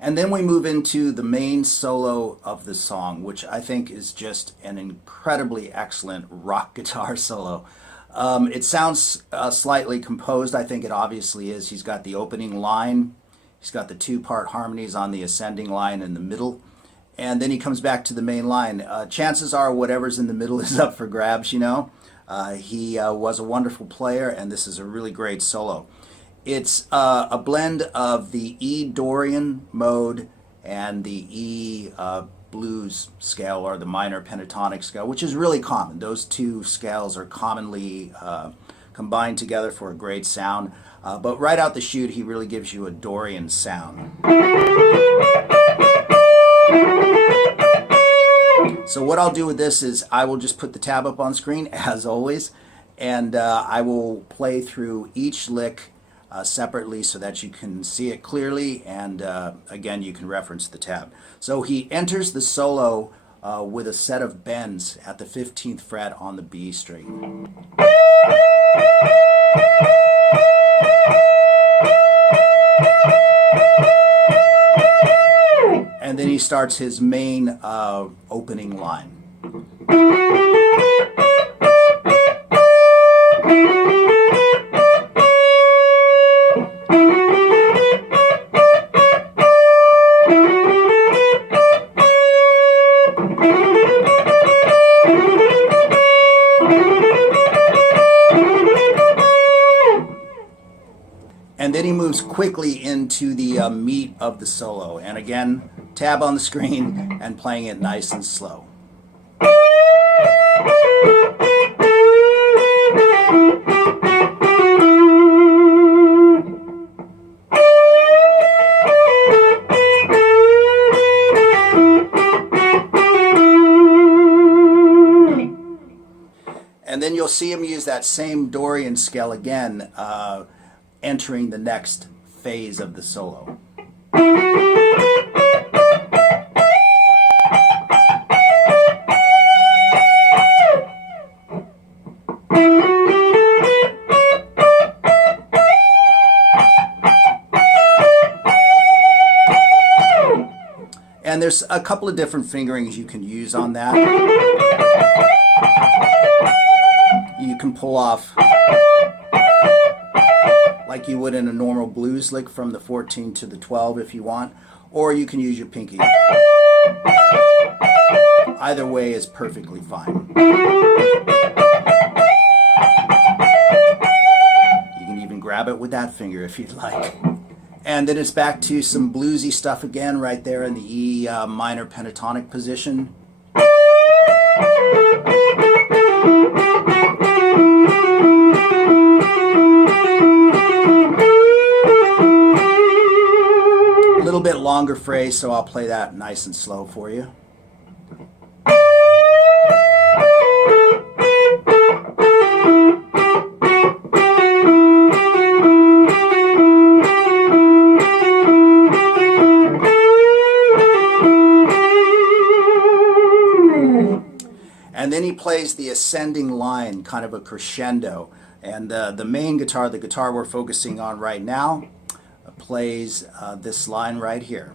And then we move into the main solo of the song, which I think is just an incredibly excellent rock guitar solo. It sounds slightly composed. I think it obviously is. He's got the opening line. He's got the two-part harmonies on the ascending line in the middle. And then he comes back to the main line. Chances are whatever's in the middle is up for grabs, you know. He was a wonderful player, and this is a really great solo. It's a blend of the E Dorian mode and the E blues scale, or the minor pentatonic scale, which is really common. Those two scales are commonly combined together for a great sound. But right out the chute, he really gives you a Dorian sound. So what I'll do with this is I will just put the tab up on screen, as always, and I will play through each lick separately so that you can see it clearly, and again, you can reference the tab. So he enters the solo with a set of bends at the 15th fret on the B string. And then he starts his main opening line. And then he moves quickly into the meat of the solo. And again, tab on the screen and playing it nice and slow. And then you'll see him use that same Dorian scale again, entering the next phase of the solo. And there's a couple of different fingerings you can use on that. You can pull off like you would in a normal blues lick from the 14 to the 12 if you want, or you can use your pinky. Either way is perfectly fine. You can even grab it with that finger if you'd like. And then it's back to some bluesy stuff again right there in the E minor pentatonic position. A little bit longer phrase, so I'll play that nice and slow for you. And then he plays the ascending line, kind of a crescendo. And the main guitar, the guitar we're focusing on right now, plays this line right here.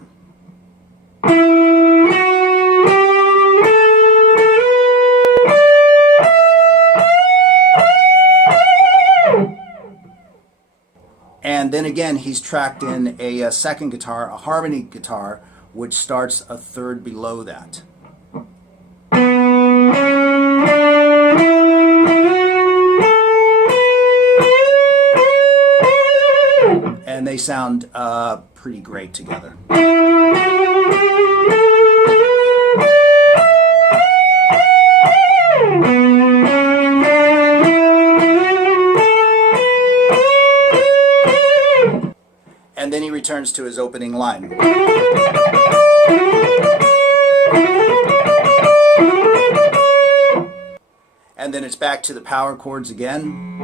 And then again, he's tracked in a second guitar, a harmony guitar, which starts a third below that. And they sound pretty great together. And then he returns to his opening line. And then it's back to the power chords again.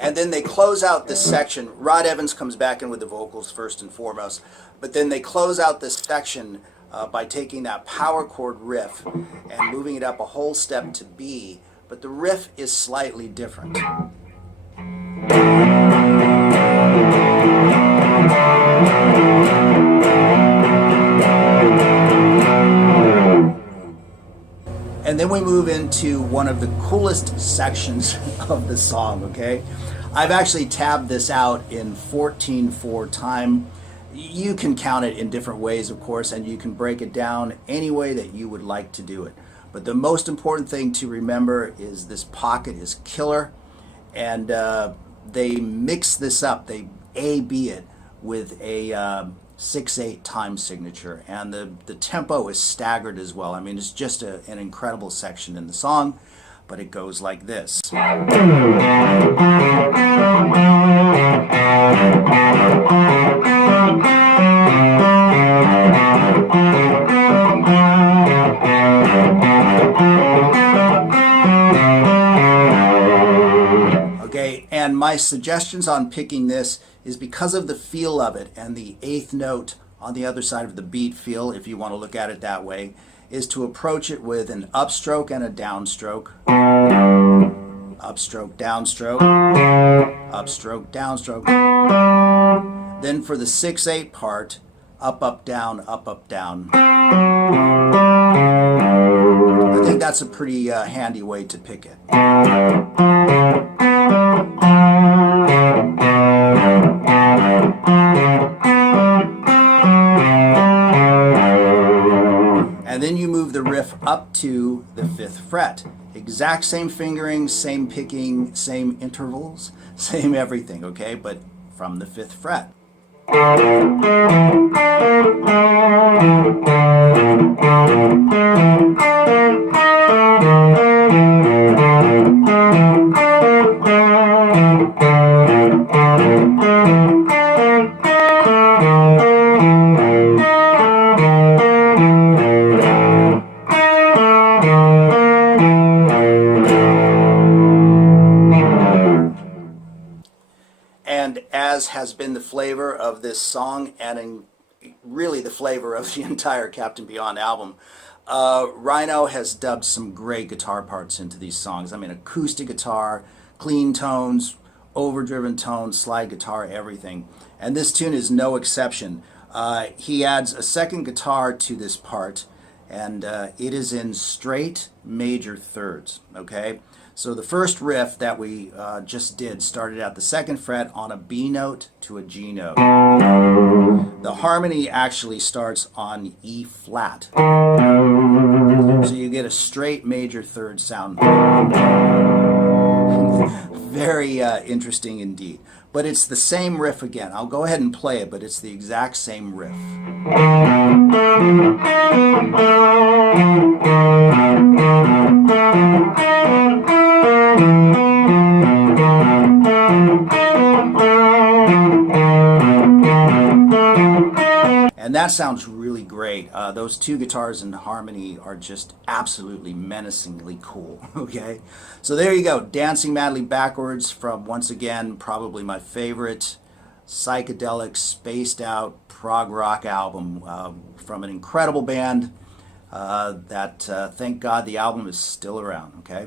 And then they close out this section. Rod Evans comes back in with the vocals first and foremost, but then they close out this section by taking that power chord riff and moving it up a whole step to B, but the riff is slightly different. And then we move into one of the coolest sections of the song, okay? I've actually tabbed this out in 14/4 time. You can count it in different ways, of course, and you can break it down any way that you would like to do it. But the most important thing to remember is this pocket is killer, and they mix this up. They A-B it with a 6/8 time signature, and the tempo is staggered as well. I mean, it's just an incredible section in the song, but it goes like this. Okay, and my suggestions on picking this is because of the feel of it and the eighth note on the other side of the beat feel, if you want to look at it that way, is to approach it with an upstroke and a downstroke. Upstroke, downstroke, upstroke, downstroke. Then for the 6/8 part, up, up, down, up, up, down. I think that's a pretty handy way to pick it. And then you move the riff up to the 5th fret. Exact same fingering, same picking, same intervals, same everything, okay? But from the 5th fret. And as has been the flavor of this song, and really the flavor of the entire Captain Beyond album, Rhino has dubbed some great guitar parts into these songs. I mean, acoustic guitar, clean tones, overdriven tones, slide guitar, everything. And this tune is no exception. He adds a second guitar to this part, and it is in straight major thirds, okay? So the first riff that we just did started at the 2nd fret on a B note to a G note. The harmony actually starts on E flat. So you get a straight major third sound. Very interesting indeed. But it's the same riff again. I'll go ahead and play it, but it's the exact same riff. And that sounds really great. Those two guitars in harmony are just absolutely menacingly cool, okay? So there you go, Dancing Madly Backwards from, once again, probably my favorite psychedelic, spaced out prog rock album from an incredible band that, thank God, the album is still around, okay?